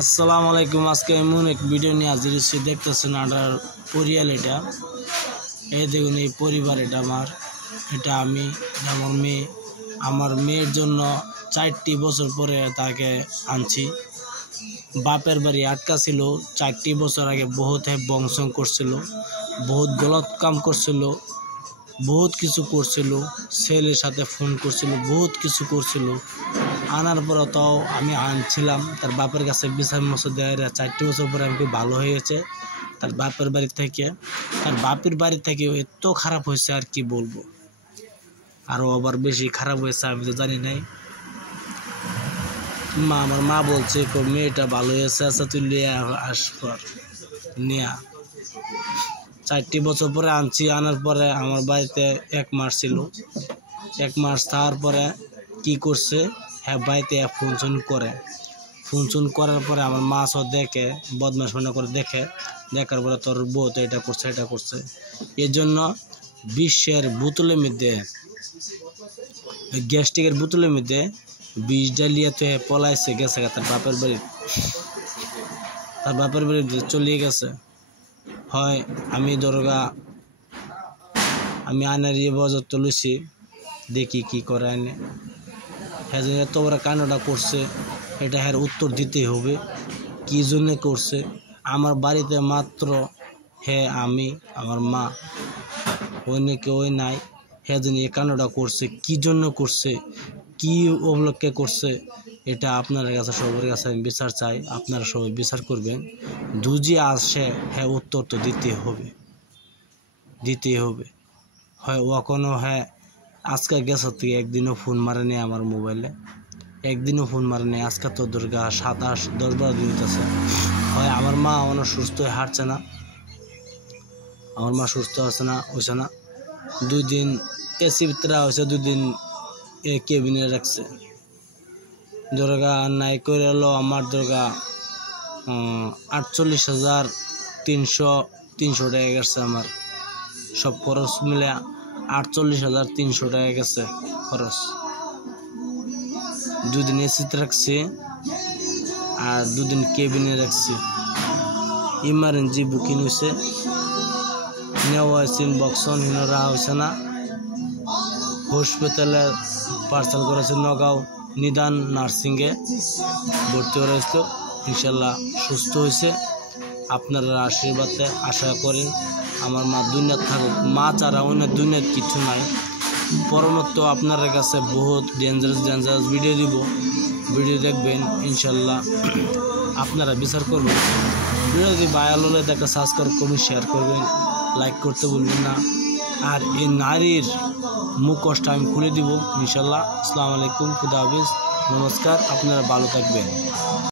আসসালামু আলাইকুম। আজকে এমন এক ভিডিও নিয়ে হাজির হয়েছি। দেখতেছেন আটার পরিয়াল, এটা এই দেখুন, এই পরিবার, এটা আমার, এটা আমি, আমার মেয়ে। আমার মেয়ের জন্য 4টি বছর পরে তাকে আনছি। বাপের বাড়ি আটকা ছিল 4টি বছর আগে। বহুত বংশন করছিল, বহুত গলত কাম করছিল, বহুত কিছু করছিল, ছেলের সাথে ফোন করছিল, বহুত কিছু করছিল। আনার পরে তাও আমি আনছিলাম তার বাপের কাছে। বিচার বছর দেয় 4টি বছর পরে আমাকে ভালো হয়েছে তার বাপের বাড়ি থেকে। তার বাপের বাড়ি থেকে এত খারাপ হয়েছে আর কি বলবো, আরও আবার বেশি খারাপ হয়েছে, আমি তো জানি নাই। আমার মা বলছে মেয়েটা ভালো হয়েছে, আচ্ছা তুই লিয়ে আসবার নিয়া। 4টি বছর পরে আনছি। আনার পরে আমার বাড়িতে 1 মাস ছিল। 1 মাস থাকার পরে কি করছে, হ্যাঁ বাড়িতে ফোন করার পরে আমার মাছও দেখে, বদমাশ মনে করে দেখার পরে তোর বউ তো এটা করছে এটা করছে। এর জন্য বিশ্বের বোতলের মধ্যে, গ্যাস্ট্রিকের বোতলের মধ্যে বিষ ডালিয়ে তো পলাইছে, গেছে তার বাপের বাড়ি চলিয়ে গেছে। হয় আমি আমি আনার বাজার তো লইছি, দেখি কি করে আনে। হ্যাঁ এত বড় কাণ্ডটা করছে, এটা হ্যাঁ উত্তর দিতে হবে কি জন্য করছে। আমার বাড়িতে মাত্র হ্যাঁ আমি, আমার মা, ওই নাই। হ্যাঁ যিনি এই কাণ্ডটা করছে, কি জন্য করছে, কি উপলক্ষে করছে, এটা আপনার কাছে, সবার কাছে আমি বিচার চাই। আপনারা সবাই বিচার করবেন। দুজি আসে হ্যাঁ উত্তর তো দিতেই হবে। হয় ওখানেও হ্যাঁ আজকে গেছে থেকে একদিনও ফোন মারেনি আমার মোবাইলে, একদিনও ফোন মারেনি। আজকে তো দুর্গা 7, 8, 10, 12 দিন হইতেছে। হয় আমার মা সুস্থ হয়ে হাঁটছে না, আমার মা সুস্থ হচ্ছে না। 2 দিন এসি ভিতরে হয়েছে, 2 দিন কেবিনে রাখছে। দুর্গা নাই করে এলো আমার দুর্গা 48,300 টাকা গেছে। আমার সব খরচ মিলে 48,300 টাকা গেছে খরচ। 2 দিন এসিতে রাখছি আর 2 দিন কেবিনে রাখছি। ইমার্জেন্সি বুকিং হয়েছে, নেওয়া হয়েছে, বক্সন হিনরা হয়েছে না। হসপিটালে পার্সেল করেছে, নগাঁও নিদান নার্সিংয়ে ভর্তি করা হয়েছিল। ইনশাল্লাহ সুস্থ হয়েছে। আপনারা আশীর্বাদে আশা করেন আমার মা দুনিয়ার থাকুক। মা ছাড়া অন্য দুনিয়ার কিছু নাই। পরবর্তী আপনার কাছে বহুত ডেঞ্জারাস ভিডিও দেখবেন ইনশাল্লাহ। আপনারা বিচার করবেন। ভিডিও যদি ভাইরাল হলে তাকে সাবস্ক্রাইব করবেন, শেয়ার করবেন, লাইক করতে বলবেন না। আর এই নারীর মুখোশটা আমি খুলে দিব ইনশাল্লাহ। আসসালামু আলাইকুম, খুদা হাফেজ, নমস্কার। আপনারা ভালো থাকবেন।